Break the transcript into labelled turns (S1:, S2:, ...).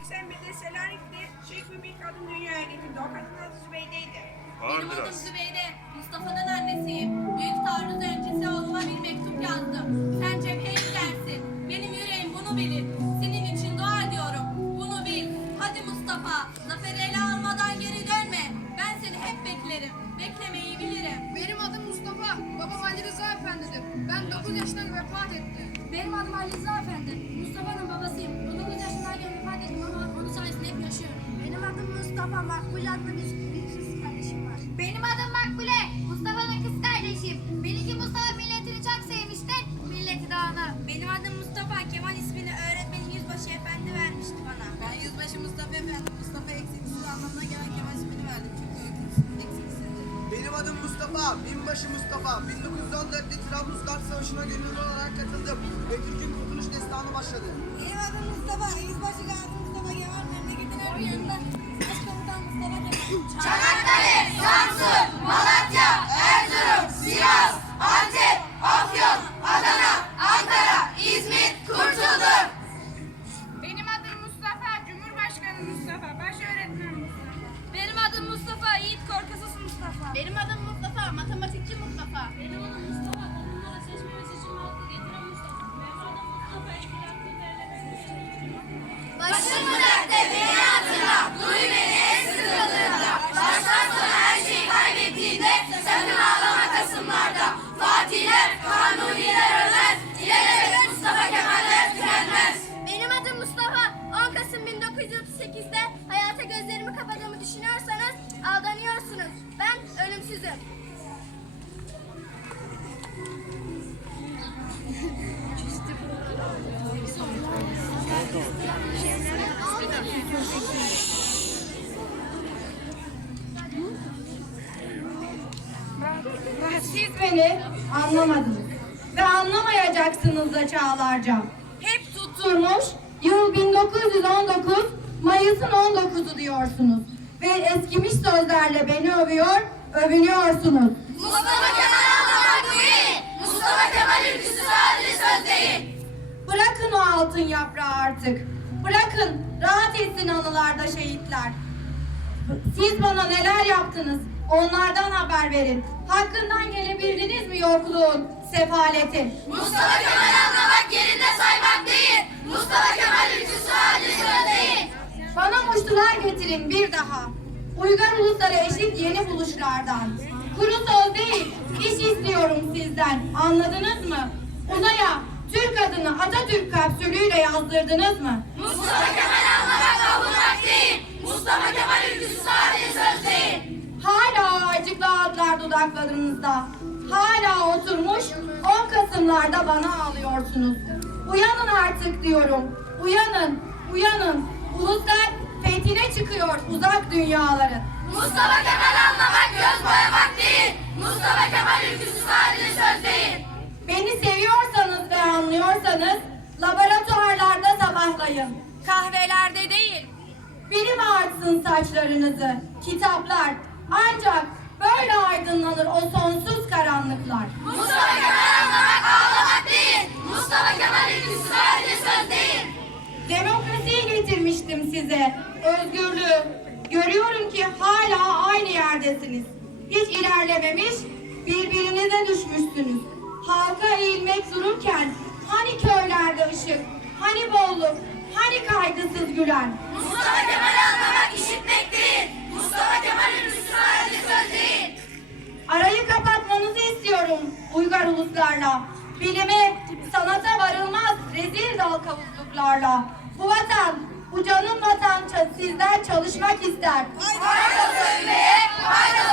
S1: 1981'de Selanik'te şık bir kadın dünyaya getirdi. O kadın adı Zübeyde'ydi.
S2: Benim adım
S3: biraz.
S2: Zübeyde. Mustafa'nın annesiyim. Büyük taarruz
S4: vefat etti.
S5: Benim adım Ali Rıza Efendi. Mustafa'nın babasıyım. 19 yaşındayken vefat ettim ama onun sayesinde hep yaşıyorum. Benim adım Mustafa. Makbule adlı bir, bir kız kardeşim var.
S6: Benim adım Makbule. Mustafa'nın kız kardeşim. Benimki Mustafa milletini çok sevmiştir. Milleti de ona.
S5: Benim adım Mustafa. Kemal ismini öğretmenim Yüzbaşı Efendi vermişti bana.
S7: Ben yüzbaşı Mustafa Efendi. Mustafa eksiksiz anlamına gelen Kemal ismini verdim. Çünkü eksiksizdir.
S8: Adım Mustafa, binbaşı Mustafa. 1914'te Trablusgarp Savaşı'na gönüllü olarak katıldım ve Türk'ün kurtuluş destanı başladı.
S5: Benim adım Mustafa. Yüzbaşı Gazi Mustafa Kemal memleketine bir yanında. Başkomutan Mustafa Kemal.
S6: Çanakkale, Samsun, Malatya, Erzurum, Sivas, Antep, Afyon, Adana, Ankara, İzmir, kurtuldum.
S4: Benim adım Mustafa. Cumhurbaşkanı Mustafa. Baş öğretmen Mustafa.
S2: Benim adım Mustafa. Yiğit korkusuz Mustafa.
S5: Benim adım Mustafa. Matematikçi Mustafa.
S2: Benim adım Mustafa. Kadınlara seçme ve seçim hakkı getiren Mustafa. Benim adım Mustafa. İnkılaplı
S6: Başım mı dertte
S5: Ölümsüzüm.
S9: Siz beni anlamadınız ve anlamayacaksınız da çağlarca. Hep tutturmuş yıl 1919 Mayıs'ın 19'u diyorsunuz ve eskimiş sözlerle beni övüyor, övünüyorsunuz.
S6: Mustafa Kemal anlamak değil. Mustafa Kemal ülküsü sadece söz değil.
S9: Bırakın o altın yaprağı artık. Bırakın rahat etsin anılarda şehitler. Siz bana neler yaptınız? Onlardan haber verin. Hakkından gelebildiniz mi yokluğun, sefaletin?
S6: Mustafa Kemal anlamak yerinde saymak değil. Mustafa Kemal ülküsü söz değil.
S9: Bana muştular getirin bir daha. Uygar ulusları eşit yeni buluşlardan. Kuru söz değil, iş istiyorum sizden. Anladınız mı? Uzaya Türk adını Atatürk kapsülüyle yazdırdınız mı?
S6: Mustafa Kemal anlamak avunmak değil. Mustafa Kemal ülküsü sadece söz değil.
S9: Hala acıklı adlar dudaklarınızda. Hala oturmuş 10 Kasımlarda bana ağlıyorsunuz. Uyanın artık diyorum. Uyanın, uyanın. Uluslar fethine çıkıyor uzak dünyaların.
S6: Mustafa Kemal göz boyamak değil. Mustafa Kemal ülküsü sadece söz değil.
S9: Beni seviyorsanız ve anlıyorsanız laboratuvarlarda sabahlayın. Kahvelerde değil. Bilim artsın saçlarınızı. Kitaplar. Ancak böyle aydınlanır o sonsuz karanlıklar.
S6: Mustafa Kemal anlamak ağlamak değil. Mustafa Kemal ülküsü sadece söz değil.
S9: Demokrasiyi getirmiştim size. Özgürlüğü. Görüyorum ki hala aynı yerdesiniz. Hiç ilerlememiş, birbirinize düşmüşsünüz. Halka eğilmek dururken hani köylerde ışık, hani bolluk, hani kaygısız gülen.
S6: Mustafa Kemal anlamak işitmek değil. Mustafa Kemal ülküsü sadece söz değil.
S9: Arayı kapatmanızı istiyorum uygar uluslarla. Bilime, sanata varılmaz rezil dal kavuzluklarla. Bu vatan, bu canım vatan ça- sizden çalışmak ister.
S6: Haydi By the